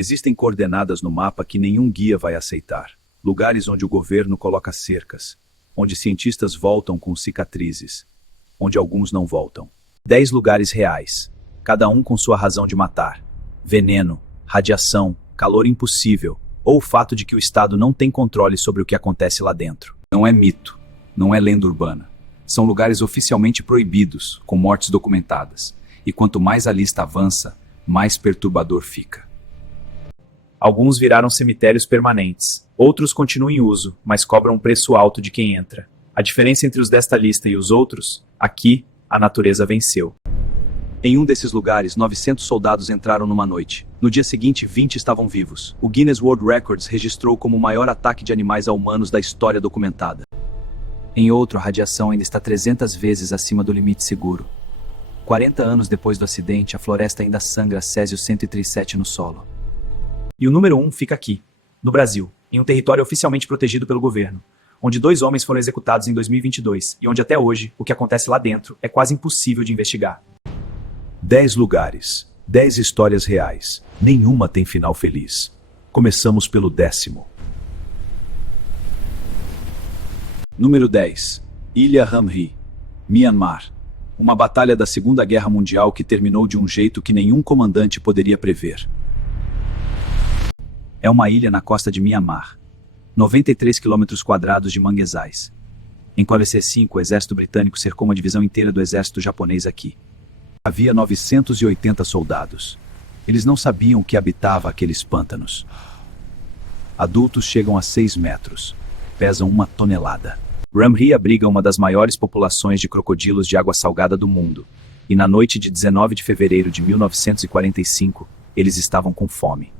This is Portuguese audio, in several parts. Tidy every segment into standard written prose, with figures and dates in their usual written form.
Existem coordenadas no mapa que nenhum guia vai aceitar. Lugares onde o governo coloca cercas, onde cientistas voltam com cicatrizes, onde alguns não voltam. 10 lugares reais, cada um com sua razão de matar. Veneno, radiação, calor impossível, ou o fato de que o Estado não tem controle sobre o que acontece lá dentro. Não é mito, não é lenda urbana. São lugares oficialmente proibidos, com mortes documentadas. E quanto mais a lista avança, mais perturbador fica. Alguns viraram cemitérios permanentes. Outros continuam em uso, mas cobram um preço alto de quem entra. A diferença entre os desta lista e os outros? Aqui, a natureza venceu. Em um desses lugares, 900 soldados entraram numa noite. No dia seguinte, 20 estavam vivos. O Guinness World Records registrou como o maior ataque de animais a humanos da história documentada. Em outro, a radiação ainda está 300 vezes acima do limite seguro. 40 anos depois do acidente, a floresta ainda sangra Césio 137 no solo. E o número 1 fica aqui, no Brasil, em um território oficialmente protegido pelo governo, onde 2 homens foram executados em 2022 e onde até hoje o que acontece lá dentro é quase impossível de investigar. 10 lugares, 10 histórias reais, nenhuma tem final feliz. Começamos pelo 10º. Número 10. Ilha Hamri, Myanmar. Uma batalha da Segunda Guerra Mundial que terminou de um jeito que nenhum comandante poderia prever. É uma ilha na costa de Myanmar. 93 km² de manguezais. Em Khaled 5, o exército britânico cercou uma divisão inteira do exército japonês aqui. Havia 980 soldados. Eles não sabiam que habitava aqueles pântanos. Adultos chegam a 6 metros. Pesam 1 tonelada. Ramri abriga uma das maiores populações de crocodilos de água salgada do mundo. E na noite de 19 de fevereiro de 1945, eles estavam com fome.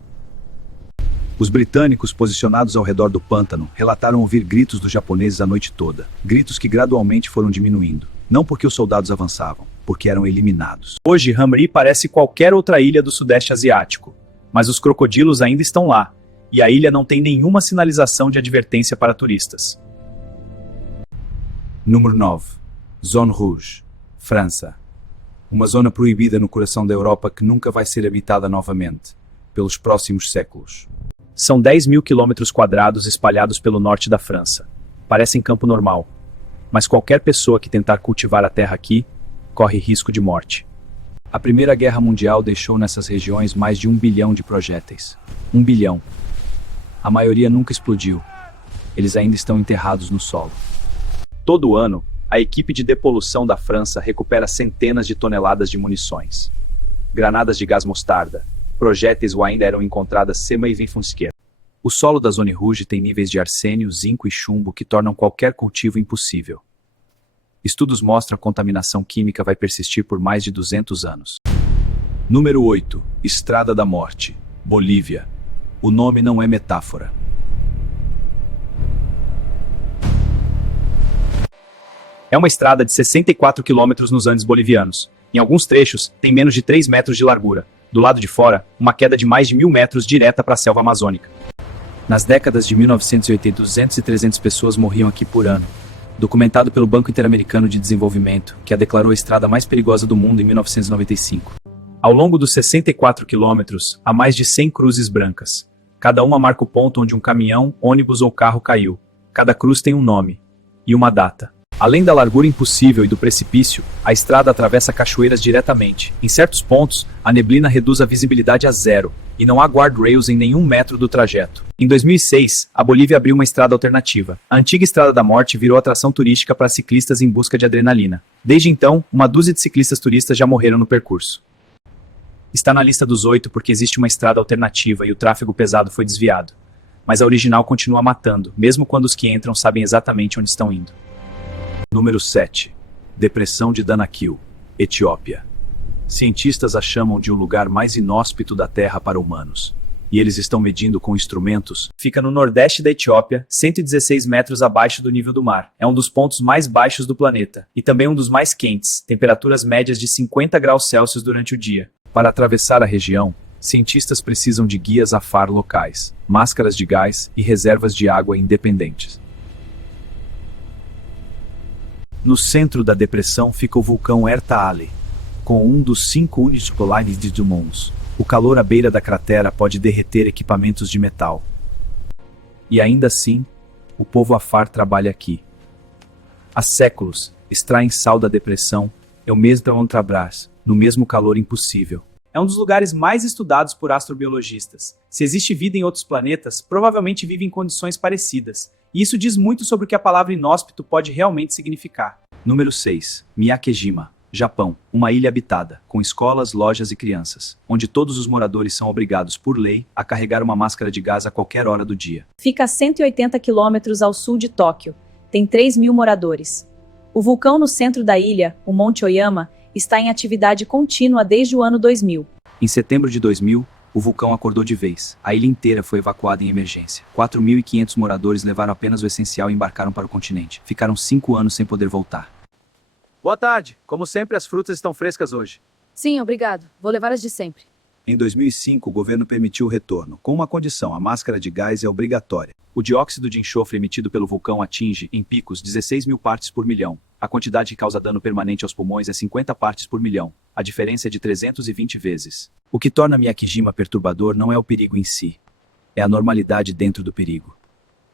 Os britânicos, posicionados ao redor do pântano, relataram ouvir gritos dos japoneses a noite toda. Gritos que gradualmente foram diminuindo. Não porque os soldados avançavam, porque eram eliminados. Hoje, Hamri parece qualquer outra ilha do Sudeste Asiático. Mas os crocodilos ainda estão lá. E a ilha não tem nenhuma sinalização de advertência para turistas. Número 9. Zone Rouge, França. Uma zona proibida no coração da Europa que nunca vai ser habitada novamente, pelos próximos séculos. São 10 mil km² espalhados pelo norte da França. Parecem campo normal. Mas qualquer pessoa que tentar cultivar a terra aqui, corre risco de morte. A Primeira Guerra Mundial deixou nessas regiões mais de 1 bilhão de projéteis. 1 bilhão. A maioria nunca explodiu. Eles ainda estão enterrados no solo. Todo ano, a equipe de depoluição da França recupera centenas de toneladas de munições. Granadas de gás mostarda, projéteis ou ainda eram encontradas semi-vinfusqueiras. O solo da Zone Rouge tem níveis de arsênio, zinco e chumbo que tornam qualquer cultivo impossível. Estudos mostram que a contaminação química vai persistir por mais de 200 anos. Número 8. Estrada da Morte, Bolívia. O nome não é metáfora. É uma estrada de 64 quilômetros nos Andes bolivianos. Em alguns trechos, tem menos de 3 metros de largura. Do lado de fora, uma queda de mais de 1.000 metros direta para a selva amazônica. Nas décadas de 1980, 200 e 300 pessoas morriam aqui por ano. Documentado pelo Banco Interamericano de Desenvolvimento, que a declarou a estrada mais perigosa do mundo em 1995. Ao longo dos 64 quilômetros, há mais de 100 cruzes brancas. Cada uma marca o ponto onde um caminhão, ônibus ou carro caiu. Cada cruz tem um nome e uma data. Além da largura impossível e do precipício, a estrada atravessa cachoeiras diretamente. Em certos pontos, a neblina reduz a visibilidade a 0, e não há guardrails em nenhum metro do trajeto. Em 2006, a Bolívia abriu uma estrada alternativa. A antiga Estrada da Morte virou atração turística para ciclistas em busca de adrenalina. Desde então, uma dúzia de ciclistas turistas já morreram no percurso. Está na lista dos 8 porque existe uma estrada alternativa e o tráfego pesado foi desviado. Mas a original continua matando, mesmo quando os que entram sabem exatamente onde estão indo. Número 7. Depressão de Danakil, Etiópia. Cientistas a chamam de o lugar mais inóspito da Terra para humanos. E eles estão medindo com instrumentos. Fica no nordeste da Etiópia, 116 metros abaixo do nível do mar. É um dos pontos mais baixos do planeta. E também um dos mais quentes, temperaturas médias de 50 graus Celsius durante o dia. Para atravessar a região, cientistas precisam de guias a far locais, máscaras de gás e reservas de água independentes. No centro da depressão fica o vulcão Erta Ale, com um dos 5 Unispolares de Dumont, O calor à beira da cratera pode derreter equipamentos de metal. E ainda assim, o povo Afar trabalha aqui. Há séculos, extraem sal da depressão, é o mesmo da Ontrabras, no mesmo calor impossível. É um dos lugares mais estudados por astrobiologistas. Se existe vida em outros planetas, provavelmente vive em condições parecidas. E isso diz muito sobre o que a palavra inóspito pode realmente significar. Número 6. Miyakejima, Japão. Uma ilha habitada, com escolas, lojas e crianças, onde todos os moradores são obrigados, por lei, a carregar uma máscara de gás a qualquer hora do dia. Fica a 180 quilômetros ao sul de Tóquio. Tem 3.000 moradores. O vulcão no centro da ilha, o Monte Oyama, está em atividade contínua desde o ano 2000. Em setembro de 2000, o vulcão acordou de vez. A ilha inteira foi evacuada em emergência. 4.500 moradores levaram apenas o essencial e embarcaram para o continente. Ficaram 5 anos sem poder voltar. Boa tarde. Como sempre, as frutas estão frescas hoje. Sim, obrigado. Vou levar as de sempre. Em 2005, o governo permitiu o retorno, com uma condição: a máscara de gás é obrigatória. O dióxido de enxofre emitido pelo vulcão atinge, em picos, 16.000 partes por milhão. A quantidade que causa dano permanente aos pulmões é 50 partes por milhão. A diferença é de 320 vezes. O que torna Miyakejima perturbador não é o perigo em si. É a normalidade dentro do perigo.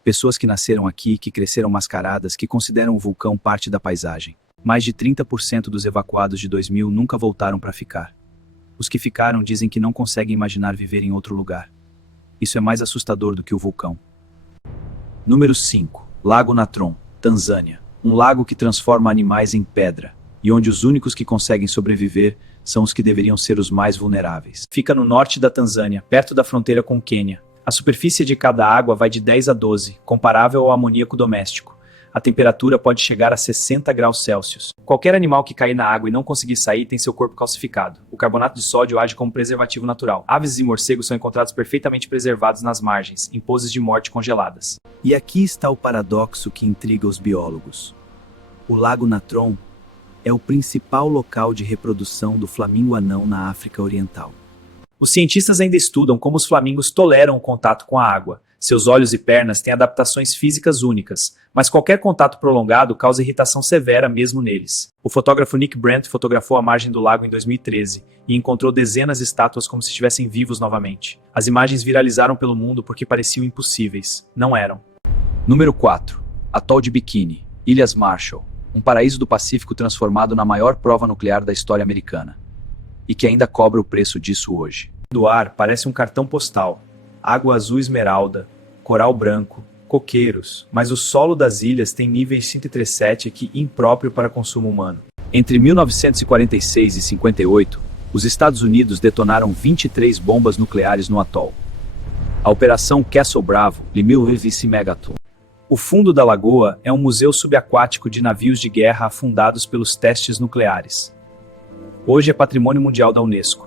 Pessoas que nasceram aqui, que cresceram mascaradas, que consideram o vulcão parte da paisagem. Mais de 30% dos evacuados de 2000 nunca voltaram para ficar. Os que ficaram dizem que não conseguem imaginar viver em outro lugar. Isso é mais assustador do que o vulcão. Número 5. Lago Natron, Tanzânia. Um lago que transforma animais em pedra, e onde os únicos que conseguem sobreviver são os que deveriam ser os mais vulneráveis. Fica no norte da Tanzânia, perto da fronteira com o Quênia. A superfície de cada água vai de 10 a 12, comparável ao amoníaco doméstico. A temperatura pode chegar a 60 graus Celsius. Qualquer animal que cair na água e não conseguir sair tem seu corpo calcificado. O carbonato de sódio age como preservativo natural. Aves e morcegos são encontrados perfeitamente preservados nas margens, em poses de morte congeladas. E aqui está o paradoxo que intriga os biólogos. O Lago Natron é o principal local de reprodução do flamingo anão na África Oriental. Os cientistas ainda estudam como os flamingos toleram o contato com a água. Seus olhos e pernas têm adaptações físicas únicas, mas qualquer contato prolongado causa irritação severa mesmo neles. O fotógrafo Nick Brandt fotografou a margem do lago em 2013 e encontrou dezenas de estátuas como se estivessem vivos novamente. As imagens viralizaram pelo mundo porque pareciam impossíveis. Não eram. Número 4. Atol de Bikini, Ilhas Marshall. Um paraíso do Pacífico transformado na maior prova nuclear da história americana. E que ainda cobra o preço disso hoje. Do ar parece um cartão postal. Água azul esmeralda, coral branco, coqueiros, mas o solo das ilhas tem níveis 137 aqui impróprio para consumo humano. Entre 1946 e 58, os Estados Unidos detonaram 23 bombas nucleares no atol. A Operação Castle Bravo limitou esse megaton. O fundo da lagoa é um museu subaquático de navios de guerra afundados pelos testes nucleares. Hoje é Patrimônio Mundial da Unesco.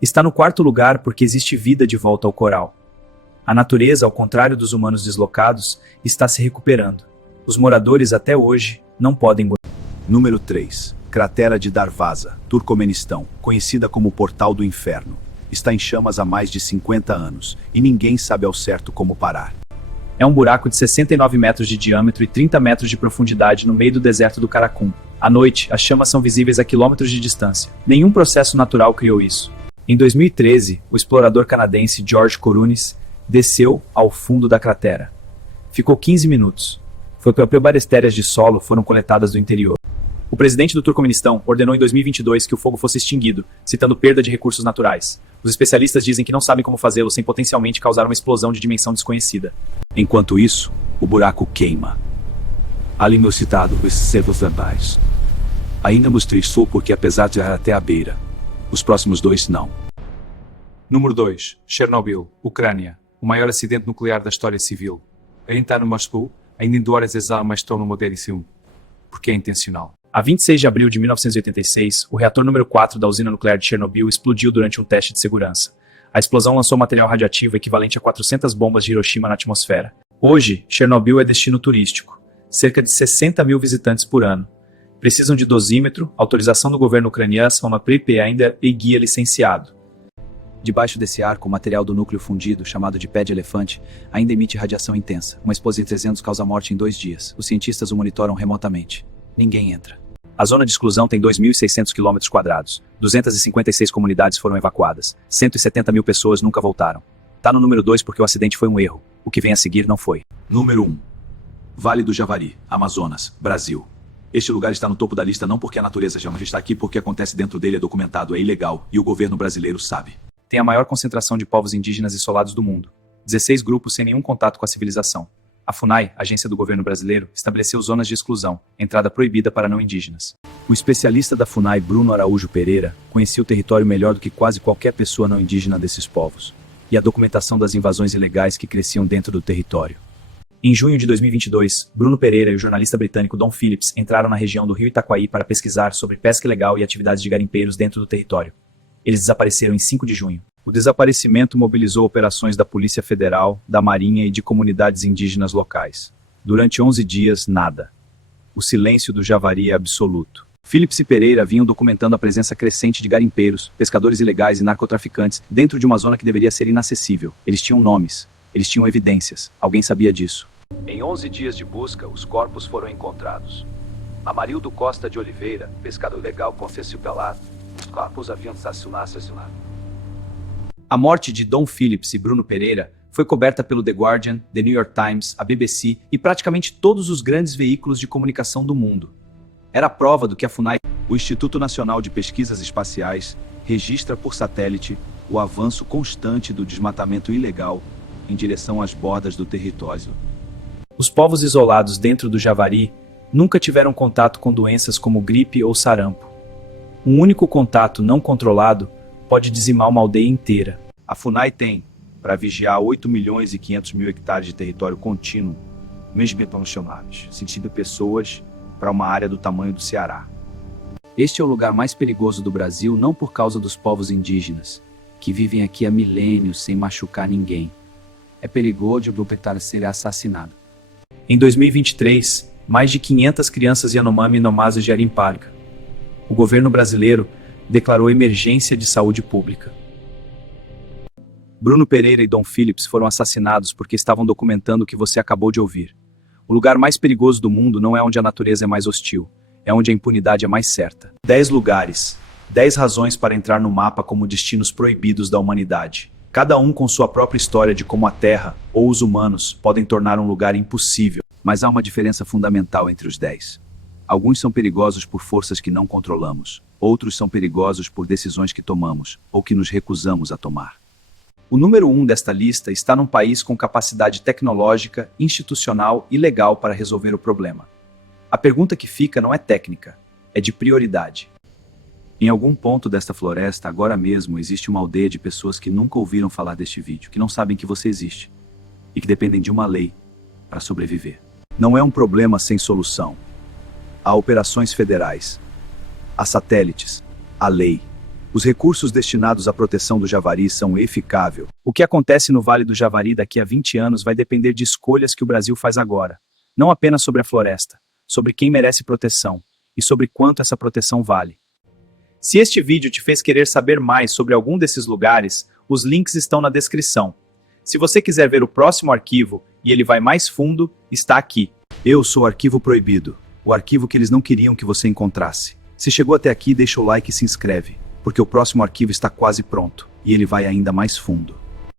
Está no 4º lugar porque existe vida de volta ao coral. A natureza, ao contrário dos humanos deslocados, está se recuperando. Os moradores até hoje não podem... Número 3. Cratera de Darvaza, Turcomenistão, conhecida como Portal do Inferno. Está em chamas há mais de 50 anos, e ninguém sabe ao certo como parar. É um buraco de 69 metros de diâmetro e 30 metros de profundidade no meio do deserto do Karakum. À noite, as chamas são visíveis a quilômetros de distância. Nenhum processo natural criou isso. Em 2013, o explorador canadense George Corunis desceu ao fundo da cratera. Ficou 15 minutos. Foi porque bactérias de solo foram coletadas do interior. O presidente do Turcomenistão ordenou em 2022 que o fogo fosse extinguido, citando perda de recursos naturais. Os especialistas dizem que não sabem como fazê-lo sem potencialmente causar uma explosão de dimensão desconhecida. Enquanto isso, o buraco queima. Ali meu citado, esses cervos verbais. Ainda mostrei só porque apesar de ir até a beira, os próximos 2 não. Número 2. Chernobyl, Ucrânia. O maior acidente nuclear da história civil. Ainda está no Moscou, ainda em horas examas estão no modélice porque é intencional. A 26 de abril de 1986, o reator número 4 da usina nuclear de Chernobyl explodiu durante um teste de segurança. A explosão lançou material radioativo equivalente a 400 bombas de Hiroshima na atmosfera. Hoje, Chernobyl é destino turístico. Cerca de 60 mil visitantes por ano. Precisam de dosímetro, autorização do governo ucraniano uma PRIP ainda e guia licenciado. Debaixo desse arco, o material do núcleo fundido, chamado de pé de elefante, ainda emite radiação intensa. Uma explosão em 300 causa morte em 2 dias. Os cientistas o monitoram remotamente. Ninguém entra. A zona de exclusão tem 2.600 km². 256 comunidades foram evacuadas. 170 mil pessoas nunca voltaram. Tá no número 2 porque o acidente foi um erro. O que vem a seguir não foi. Número 1. Vale do Javari, Amazonas, Brasil. Este lugar está no topo da lista não porque a natureza realmente está aqui, porque acontece dentro dele é documentado, é ilegal, e o governo brasileiro sabe. Tem a maior concentração de povos indígenas isolados do mundo. 16 grupos sem nenhum contato com a civilização. A FUNAI, agência do governo brasileiro, estabeleceu zonas de exclusão, entrada proibida para não indígenas. O especialista da FUNAI, Bruno Araújo Pereira, conhecia o território melhor do que quase qualquer pessoa não indígena desses povos, e a documentação das invasões ilegais que cresciam dentro do território. Em junho de 2022, Bruno Pereira e o jornalista britânico Don Phillips entraram na região do Rio Itaquaí para pesquisar sobre pesca ilegal e atividades de garimpeiros dentro do território. Eles desapareceram em 5 de junho. O desaparecimento mobilizou operações da Polícia Federal, da Marinha e de comunidades indígenas locais. Durante 11 dias, nada. O silêncio do Javari é absoluto. Phillips e Pereira vinham documentando a presença crescente de garimpeiros, pescadores ilegais e narcotraficantes dentro de uma zona que deveria ser inacessível. Eles tinham nomes, eles tinham evidências. Alguém sabia disso. Em 11 dias de busca, os corpos foram encontrados. Amarildo Costa de Oliveira, pescador ilegal, confessou pelado. Os corpos haviam assassinado. A morte de Don Phillips e Bruno Pereira foi coberta pelo The Guardian, The New York Times, a BBC e praticamente todos os grandes veículos de comunicação do mundo. Era a prova do que a FUNAI, o Instituto Nacional de Pesquisas Espaciais, registra por satélite o avanço constante do desmatamento ilegal em direção às bordas do território. Os povos isolados dentro do Javari nunca tiveram contato com doenças como gripe ou sarampo. Um único contato não controlado pode dizimar uma aldeia inteira. A FUNAI tem, para vigiar 8 milhões e 500 mil hectares de território contínuo, mesmo pensionados, sentindo pessoas para uma área do tamanho do Ceará. Este é o lugar mais perigoso do Brasil não por causa dos povos indígenas, que vivem aqui há milênios sem machucar ninguém. É perigoso o proprietário ser assassinado. Em 2023, mais de 500 crianças Yanomami e Nomazes de Arimpárica. O governo brasileiro declarou emergência de saúde pública. Bruno Pereira e Don Phillips foram assassinados porque estavam documentando o que você acabou de ouvir. O lugar mais perigoso do mundo não é onde a natureza é mais hostil, é onde a impunidade é mais certa. 10 lugares, 10 razões para entrar no mapa como destinos proibidos da humanidade. Cada um com sua própria história de como a Terra, ou os humanos, podem tornar um lugar impossível. Mas há uma diferença fundamental entre os 10. Alguns são perigosos por forças que não controlamos. Outros são perigosos por decisões que tomamos, ou que nos recusamos a tomar. O número 1 desta lista está num país com capacidade tecnológica, institucional e legal para resolver o problema. A pergunta que fica não é técnica, é de prioridade. Em algum ponto desta floresta, agora mesmo, existe uma aldeia de pessoas que nunca ouviram falar deste vídeo, que não sabem que você existe, e que dependem de uma lei para sobreviver. Não é um problema sem solução. Há operações federais, há satélites, há lei. Os recursos destinados à proteção do Javari são eficáveis. O que acontece no Vale do Javari daqui a 20 anos vai depender de escolhas que o Brasil faz agora. Não apenas sobre a floresta, sobre quem merece proteção e sobre quanto essa proteção vale. Se este vídeo te fez querer saber mais sobre algum desses lugares, os links estão na descrição. Se você quiser ver o próximo arquivo, e ele vai mais fundo, está aqui. Eu sou o Arquivo Proibido, o arquivo que eles não queriam que você encontrasse. Se chegou até aqui, deixa o like e se inscreve, porque o próximo arquivo está quase pronto, e ele vai ainda mais fundo.